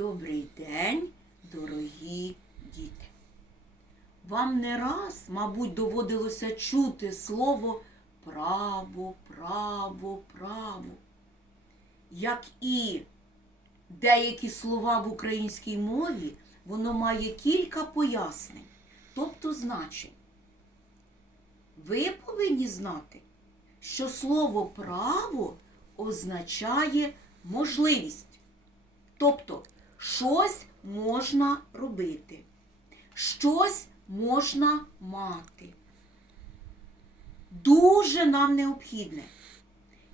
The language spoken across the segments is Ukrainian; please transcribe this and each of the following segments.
Добрий день, дорогі діти. Вам не раз, мабуть, доводилося чути слово право, право, право. Як і деякі слова в українській мові, воно має кілька пояснень, тобто значень. Ви повинні знати, що слово право означає можливість. Тобто, щось можна робити, щось можна мати. Дуже нам необхідне.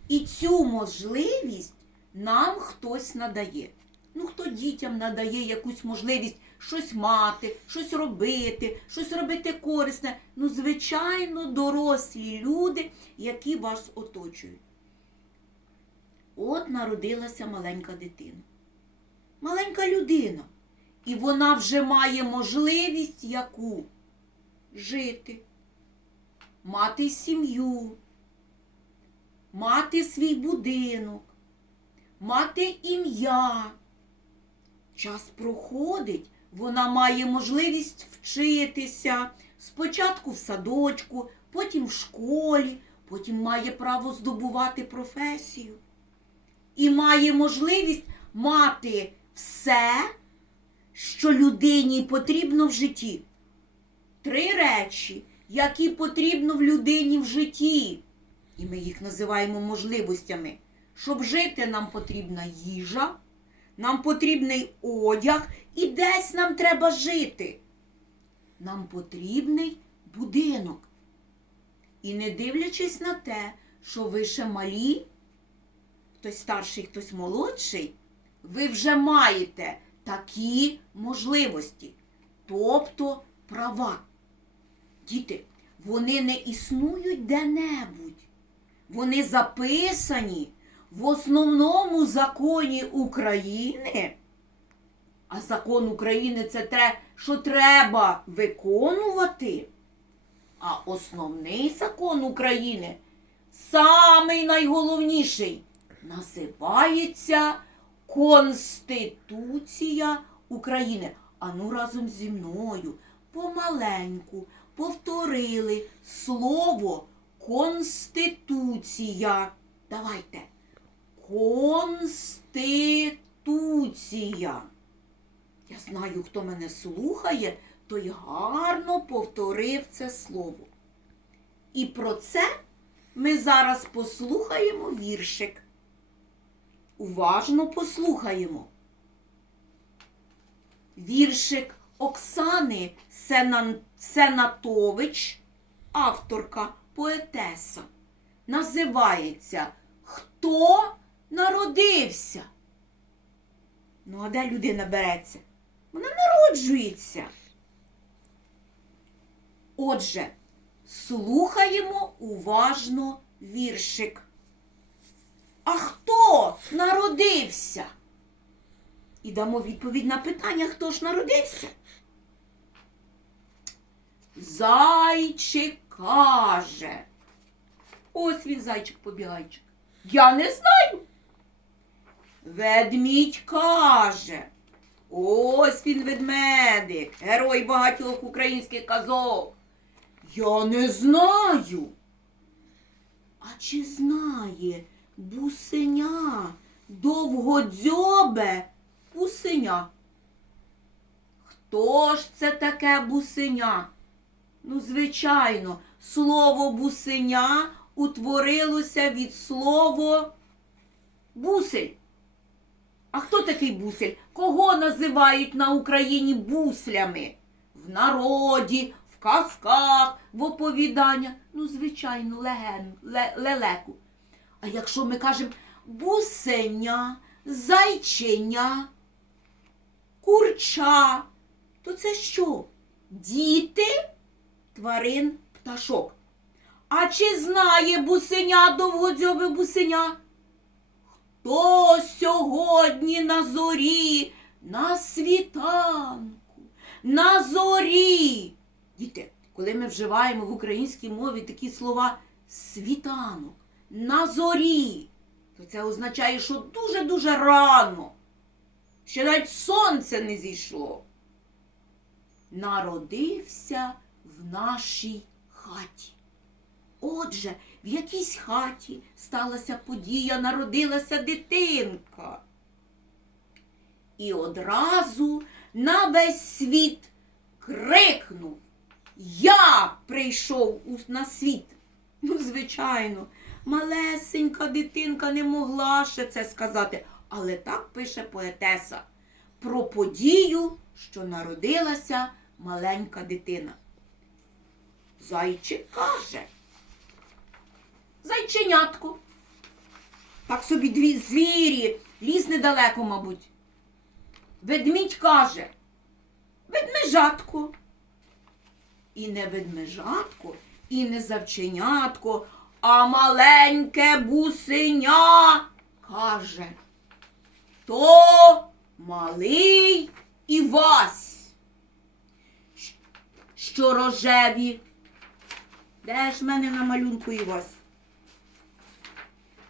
І цю можливість нам хтось надає. Ну, хто дітям надає якусь можливість щось мати, щось робити, щось робити корисне. Ну, звичайно, дорослі люди, які вас оточують. От народилася маленька дитина. Маленька людина. І вона вже має можливість яку? Жити, мати сім'ю, мати свій будинок, мати ім'я. Час проходить, вона має можливість вчитися спочатку в садочку, потім в школі, потім має право здобувати професію. І має можливість мати все, що людині потрібно в житті. Три речі, які потрібно в людині в житті. І ми їх називаємо можливостями. Щоб жити, нам потрібна їжа, нам потрібний одяг і десь нам треба жити. Нам потрібний будинок. І не дивлячись на те, що ви ще малі, хтось старший, хтось молодший, ви вже маєте такі можливості, тобто права. Діти, вони не існують де-небудь. Вони записані в основному законі України. А закон України це те, що треба виконувати. А основний закон України, самий найголовніший, називається Конституція України. Ану разом зі мною помаленьку повторили слово Конституція. Давайте. Конституція. Я знаю, хто мене слухає, той гарно повторив це слово. І про це ми зараз послухаємо віршик. Уважно послухаємо. Віршик Оксани Сенан... Сенатович, авторка, поетеса, називається Хто народився? Ну, а де людина береться? Вона народжується. Отже, слухаємо уважно віршик. А хто народився? І дамо відповідь на питання, хто ж народився. Зайчик каже. Ось він, зайчик побігайчик. Я не знаю. Ведмідь каже. Ось він ведмедик, герой багатьох українських казок. Я не знаю. А чи знає бусеня, довгодзьобе бусеня? Хто ж це таке бусеня? Ну, звичайно, слово бусеня утворилося від слова бусель. А хто такий бусель? Кого називають на Україні буслями? В народі, в казках, в оповіданнях. Ну, звичайно, леген, ле, лелеку. А якщо ми кажемо бусеня, зайченя, курча, то це що? Діти тварин пташок. А чи знає бусеня довгодзьобе бусеня? Хто сьогодні на зорі, на світанку, на зорі? Діти, коли ми вживаємо в українській мові такі слова світанок, на зорі, то це означає, що дуже-дуже рано. ще навіть сонце не зійшло. Народився в нашій хаті. Отже, в якійсь хаті сталася подія, народилася дитинка. І одразу на весь світ крикнув. Я прийшов на світ. Ну, звичайно, малесенька дитинка не могла ще це сказати, але так пише поетеса про подію, що народилася маленька дитина. Зайчик каже. Зайченятко. Так собі дві звірі, ліс недалеко, мабуть. Ведмідь каже, ведмежатко. І не ведмежатко, і не завченятко, а маленьке бусеня каже. То малий Івась, щ- що рожеві. Де ж мене на малюнку Івась?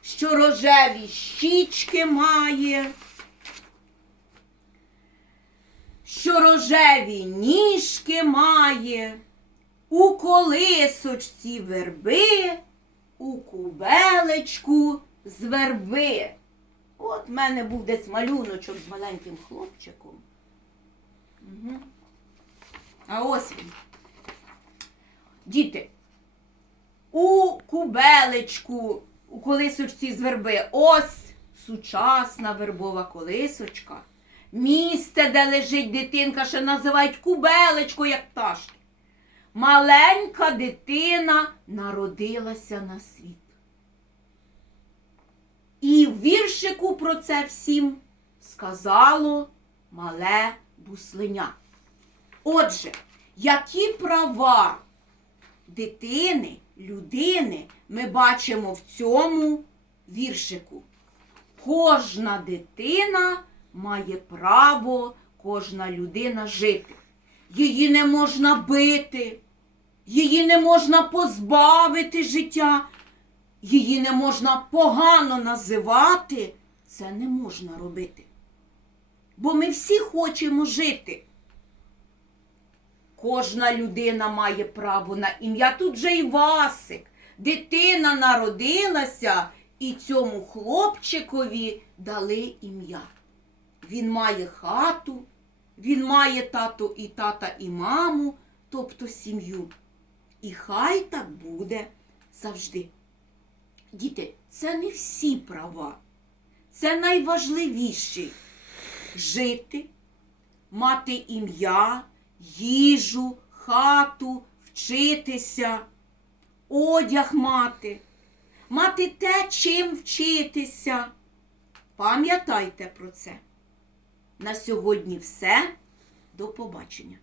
Що рожеві щічки має, що рожеві ніжки має, у колисочці верби, у кубелечку з верби. От в мене був десь малюночок з маленьким хлопчиком. Угу. А ось він. Діти, у кубелечку, у колисочці з верби, ось сучасна вербова колисочка. Місце, де лежить дитинка, ще називають кубелечко, як пташки. Маленька дитина народилася на світ. І в віршику про це всім сказало мале буслиня. Отже, які права дитини, людини ми бачимо в цьому віршику? Кожна дитина має право, кожна людина жити. Її не можна бити, її не можна позбавити життя, її не можна погано називати. Це не можна робити. Бо ми всі хочемо жити. Кожна людина має право на ім'я. Тут же і Васик. Дитина народилася, і цьому хлопчикові дали ім'я. Він має хату, він має тату і тата, і маму, тобто сім'ю. І хай так буде завжди. Діти, це не всі права. Це найважливіші жити, мати ім'я, їжу, хату, вчитися, одяг мати, мати те, чим вчитися. Пам'ятайте про це. На сьогодні все. До побачення.